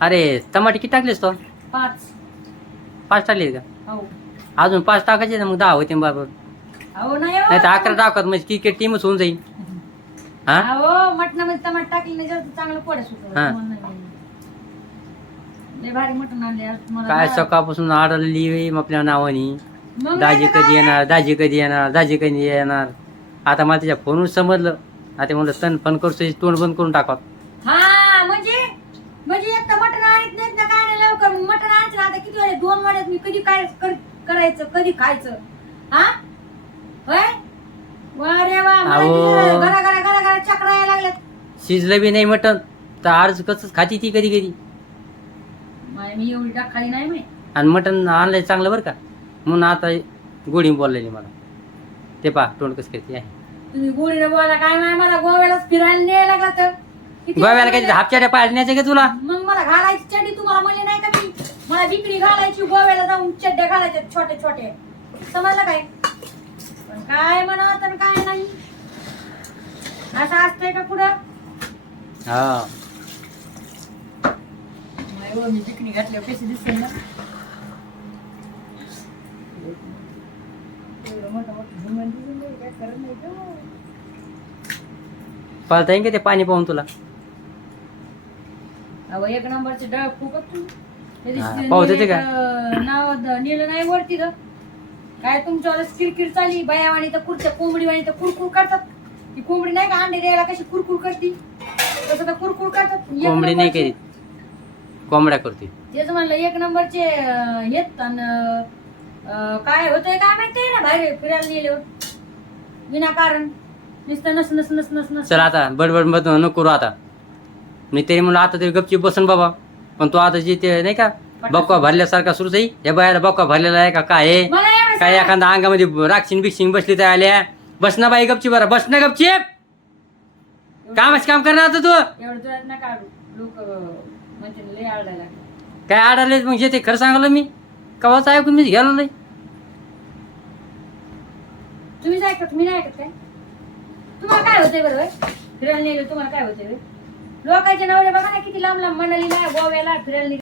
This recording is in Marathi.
अरे टमाटे किती टाकलेस तो? 5 टाकले का? हो अजून 5 टाकायचे ना, मग 10 होते बरोबर. अहो नाही हो. नाही तर 11 टाकत म्हणजे क्रिकेट टीमच होऊन जाईल. हा अहो मटणामध्ये टमाटर टाकले नाही जास्त चांगलं पडस होतं. हा. लय भारी मटण आणले आज तुम्हाला. काय सकाळपासून आडली आपल्या नावानी. मग दाजी नाही तर कधी काय? येणार, दाजी कधी येणार, दाजी कधी येणार. आता मला त्याच्या फोनवर समजलं. आता म्हणलं तन फोन करतो, तोंड बंद करून टाका. हा म्हणजे एक तर मटण आणत नाहीत ना काय नाही लवकर. मग मटण आणायचं ना आता किती वेळ 2 महिन्यात मी कधी काय करायचं कधी खायचं हा होय रे वा अहो. घरा घरा घरा घरा चक्रा यायला लागल्यात. शिजलं बी नाही मटण तर अर्ज कसं खाती ती कधी कधी. मी एवढी खाली नाही मी. आणि मटण आणलंय चांगलं बरं का, म्हणून आता गोडी बोललेली मला. ते पा तोंड कसं करते आहे. तुम्ही गोळीने बोला काय नाही. मला गोव्यालाच फिरायला न्यायला लागला तर किती गोव्याला काही हापच्याड्या पाडण्याचे का तुला? मग मला घालायची चड्डी तुम्हाला म्हणले नाही का मी. मला बिकरी घालायची गोव्याला जाऊन चड्ड्या घालायच्या छोटे छोटे समजलं काय. पण काय म्हणा तर काय नाही असं असतंय का पुढं. हा मी बिकनी घातल्यावर कशी दिसेल ना. पळता येईन का ते पाणी पाहून तुला? अहो 1 नंबरचे डळ फुकत तू पाहू देते का? नाव नेलं नाही वरती तर काय तुमच्यावर किरकिर चालली. बायावाणी तर खुर्च्या कोंबडीवाणी तर कुरकुर करतात. ती कोंबडी नाही का अंडे द्यायला कशी कुरकुर करते तसं तर कुरकुर करतात. कोंबडी नाही करीत, कोंबड्या करते. तेच म्हणलं 1 नंबरचे येत आणि काय होतंय काय माहिती ना बाहेर फिरायला नेल्यावर विनाकारण नुसतं नस नस नस नस नस. चल आता बडबड मत नको करू आता. मी तरी म्हणलं आता तरी गपचीप बसन बाबा. पण तू आता जे ते नाही का बक्का भरल्यासारखा सुरूच आहे. या बायाला बक्का भरलेला आहे का काय आहे? मला एवढं काय एखादा अंगामध्ये राक्षीन बिक्षीन बसली तर आल्या. बस ना बाई गपची बरं, बस ना गपचीप. कामच काम करणार आता तू. एवढं तुला नका काढू लोक म्हणते लय आरडायला लागले. काय आडाले मग जे ते खरं सांगलं मी. कवाच ऐकून मी गेलो नाही. तुम्हीच ऐकत मी नाही ऐकत काय. तुम्हाला काय होतंय बरं होय? फिरायला नेलं तुम्हाला काय होतंय होय? लोकांच्या नवरे बघा ना किती लांब लांब मनालीला गोव्याला फिरायला